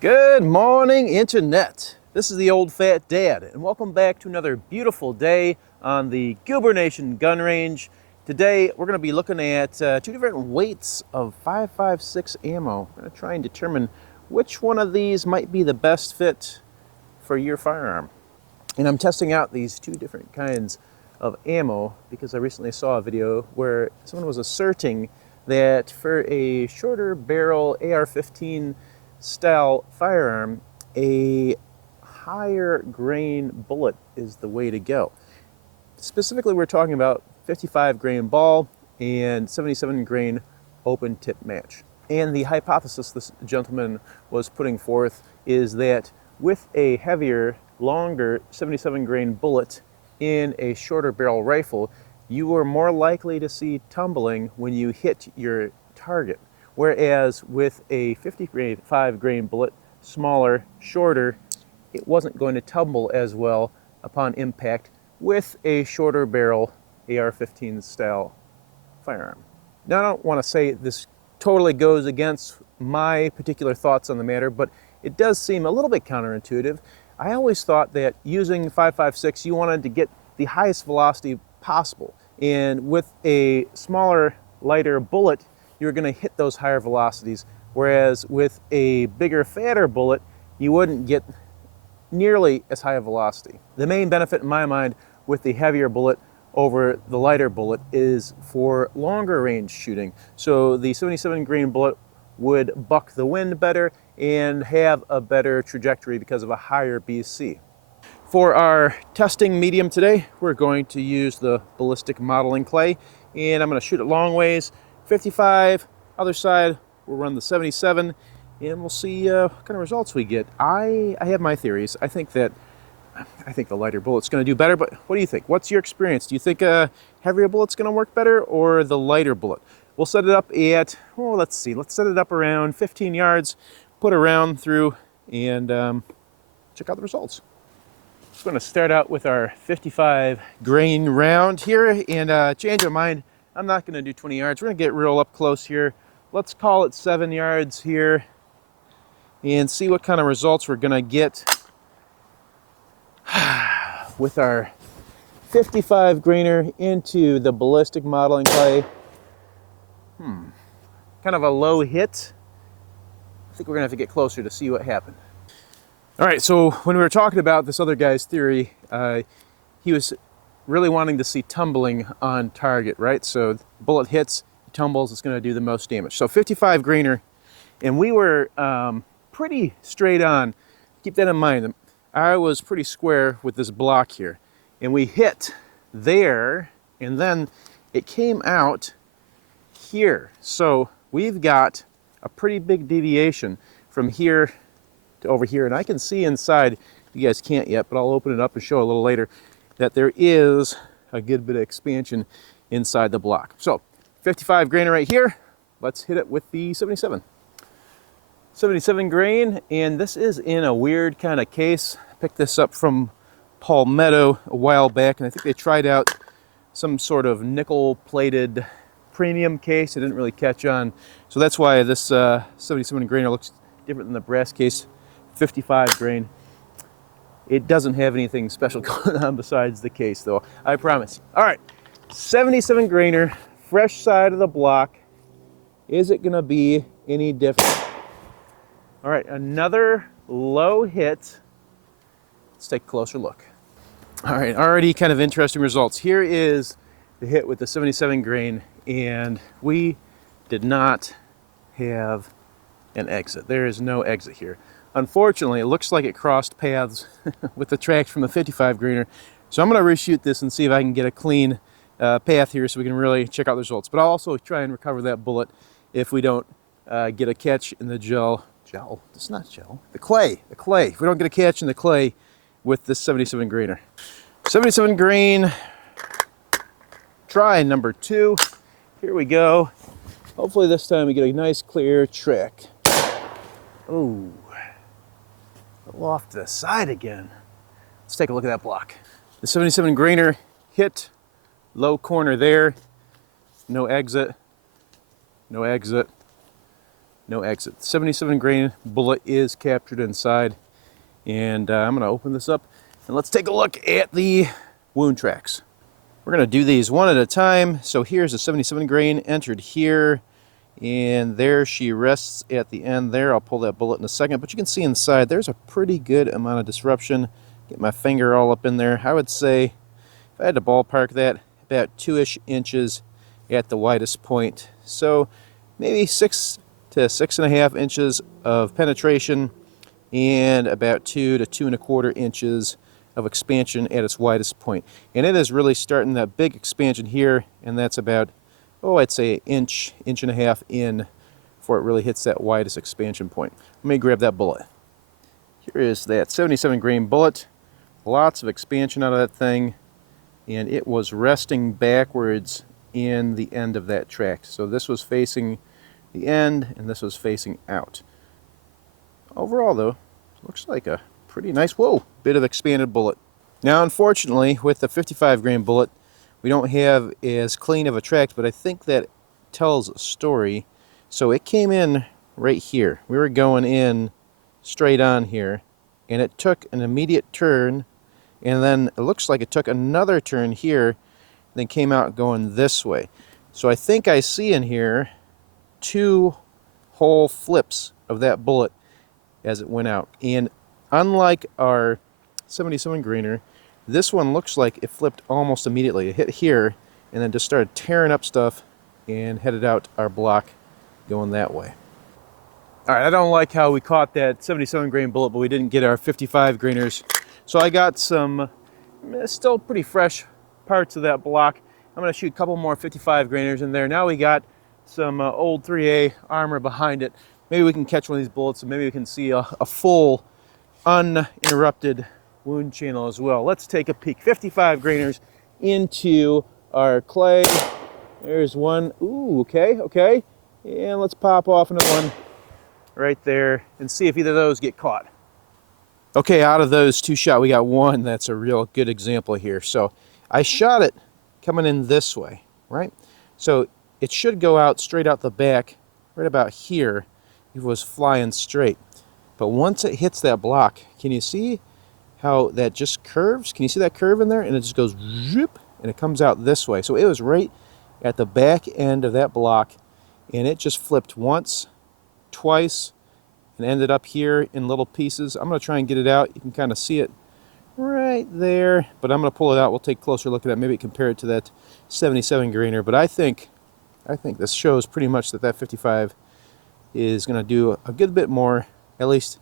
Good morning, Internet. This is the Old Fat Dad, and welcome back to another beautiful day on the Goober Nation gun range. Today, we're going to be looking at two different weights of 5.56 ammo. We're going to try and determine which one of these might be the best fit for your firearm. And I'm testing out these two different kinds of ammo because I recently saw a video where someone was asserting that for a shorter barrel AR-15 style firearm, a higher grain bullet is the way to go. Specifically, we're talking about 55 grain ball and 77 grain open tip match. And the hypothesis this gentleman was putting forth is that with a heavier, longer 77 grain bullet in a shorter barrel rifle, you are more likely to see tumbling when you hit your target. Whereas with a 55 grain bullet, smaller, shorter, it wasn't going to tumble as well upon impact with a shorter barrel AR-15 style firearm. Now, I don't want to say this totally goes against my particular thoughts on the matter, but it does seem a little bit counterintuitive. I always thought that using 5.56, you wanted to get the highest velocity possible. And with a smaller, lighter bullet, you're going to hit those higher velocities, whereas with a bigger, fatter bullet, you wouldn't get nearly as high a velocity. The main benefit in my mind with the heavier bullet over the lighter bullet is for longer range shooting. So the 77 grain bullet would buck the wind better and have a better trajectory because of a higher BC. For our testing medium today, we're going to use the ballistic modeling clay, and I'm going to shoot it long ways. 55, other side, we'll run the 77, and we'll see what kind of results we get. I have my theories. I think the lighter bullet's going to do better, but what do you think? What's your experience? Do you think a heavier bullet's going to work better or the lighter bullet? We'll set it up at, let's set it up around 15 yards, put a round through, and check out the results. Just going to start out with our 55 grain round here, and change my mind. I'm not going to do 20 yards. We're going to get real up close here. Let's call it 7 yards here and see what kind of results we're going to get with our 55 grainer into the ballistic modeling clay. Kind of a low hit. I think we're going to have to get closer to see what happened. All right, so when we were talking about this other guy's theory, he was really wanting to see tumbling on target, right? So bullet hits, tumbles, it's going to do the most damage. So 55 grainer, and we were pretty straight on. Keep that in mind. I was pretty square with this block here, and we hit there, and then it came out here. So we've got a pretty big deviation from here to over here, and I can see inside. You guys can't yet, but I'll open it up and show a little later that there is a good bit of expansion inside the block. So 55 grain right here. Let's hit it with the 77. 77 grain, and this is in a weird kind of case. I picked this up from Palmetto a while back, and I think they tried out some sort of nickel-plated premium case. It didn't really catch on, so that's why this 77 grainer looks different than the brass case. 55 grain. It doesn't have anything special going on besides the case, though, I promise. All right, 77 grainer, fresh side of the block. Is it gonna be any different? All right, another low hit. Let's take a closer look. All right, already kind of interesting results. Here is the hit with the 77 grain, and we did not have an exit. There is no exit here. Unfortunately, it looks like it crossed paths with the tracks from the 55 grainer. So I'm going to reshoot this and see if I can get a clean path here so we can really check out the results. But I'll also try and recover that bullet if we don't get a catch in the gel. It's not gel. The clay. If we don't get a catch in the clay with this 77 grainer. 77 grain, try number 2. Here we go. Hopefully this time we get a nice clear track. Oh. Off to the side again. Let's take a look at that block. The 77 grainer hit, low corner there, no exit, no exit, no exit. 77 grain bullet is captured inside. And I'm going to open this up and let's take a look at the wound tracks. We're going to do these one at a time. So here's a 77 grain entered here, and there she rests at the end there. I'll pull that bullet in a second, but you can see inside there's a pretty good amount of disruption. Get my finger all up in there. I would say, if I had to ballpark that, about 2-ish inches at the widest point. So maybe 6 to 6.5 inches of penetration and about 2 to 2.25 inches of expansion at its widest point. And it is really starting that big expansion here, and that's about, I'd say an inch, inch and a half in before it really hits that widest expansion point. Let me grab that bullet. Here is that 77 grain bullet. Lots of expansion out of that thing, and it was resting backwards in the end of that track. So this was facing the end, and this was facing out. Overall, though, looks like a pretty nice, bit of expanded bullet. Now, unfortunately, with the 55 grain bullet, we don't have as clean of a track, but I think that tells a story. So it came in right here. We were going in straight on here, and it took an immediate turn, and then it looks like it took another turn here, and then came out going this way. So I think I see in here 2 whole flips of that bullet as it went out. And unlike our 77 grainer, this one looks like it flipped almost immediately. It hit here and then just started tearing up stuff and headed out our block going that way. All right, I don't like how we caught that 77 grain bullet, but we didn't get our 55 grainers. So I got some still pretty fresh parts of that block. I'm going to shoot a couple more 55 grainers in there. Now we got some old 3A armor behind it. Maybe we can catch one of these bullets, and maybe we can see a full, uninterrupted wound channel as well. Let's take a peek. 55 grainers into our clay. There's one. Ooh, okay. And let's pop off another one right there and see if either of those get caught. Okay, out of those 2 shot, we got one that's a real good example here. So I shot it coming in this way, right? So it should go out straight out the back, right about here. It was flying straight. But once it hits that block, can you see how that just curves? Can you see that curve in there? And it just goes zip, and it comes out this way. So it was right at the back end of that block, and it just flipped once, twice, and ended up here in little pieces. I'm going to try and get it out. You can kind of see it right there, but I'm going to pull it out. We'll take a closer look at that, maybe compare it to that 77 grainer. But I think this shows pretty much that 55 is going to do a good bit more, at least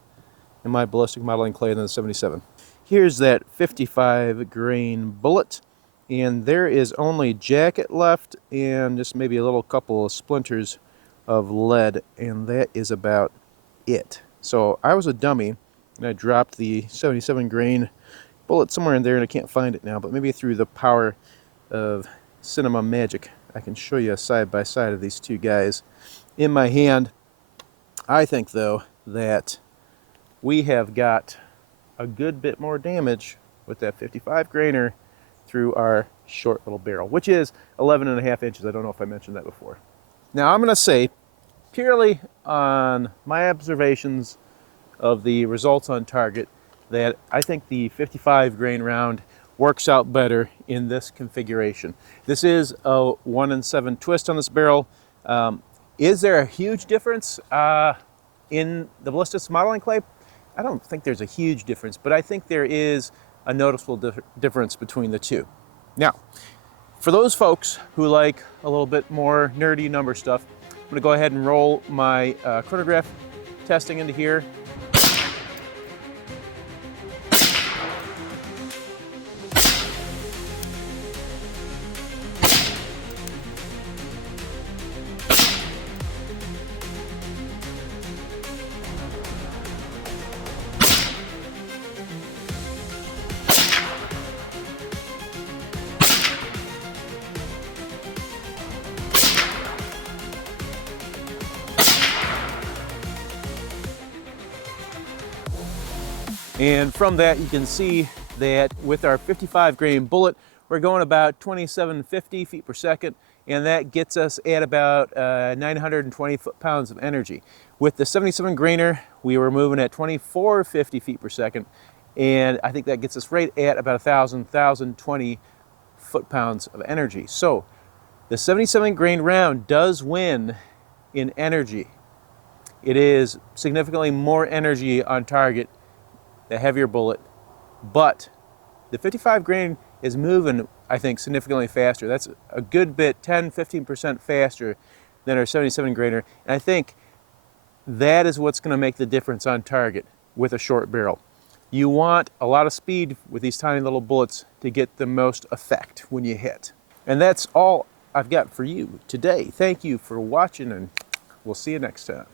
in my ballistic modeling clay, than the 77. Here's that 55 grain bullet, and there is only jacket left and just maybe a little couple of splinters of lead, and that is about it. So I was a dummy, and I dropped the 77 grain bullet somewhere in there, and I can't find it now, but maybe through the power of cinema magic, I can show you a side by side of these 2 guys in my hand. I think, though, that we have got a good bit more damage with that 55 grainer through our short little barrel, which is 11.5 inches. I don't know if I mentioned that before. Now, I'm going to say, purely on my observations of the results on target, that I think the 55 grain round works out better in this configuration. This is a 1-in-7 twist on this barrel. Is there a huge difference in the ballistics modeling clay? I don't think there's a huge difference, but I think there is a noticeable difference between the 2. Now, for those folks who like a little bit more nerdy number stuff, I'm going to go ahead and roll my chronograph testing into here. And from that, you can see that with our 55 grain bullet, we're going about 2750 feet per second, and that gets us at about 920 foot-pounds of energy. With the 77 grainer, we were moving at 2450 feet per second, and I think that gets us right at about 1,020 foot-pounds of energy. So the 77 grain round does win in energy. It is significantly more energy on target, the heavier bullet, but the 55 grain is moving, I think, significantly faster. That's a good bit, 10-15% faster than our 77 grainer, and I think that is what's going to make the difference on target with a short barrel. You want a lot of speed with these tiny little bullets to get the most effect when you hit. And that's all I've got for you today. Thank you for watching, and we'll see you next time.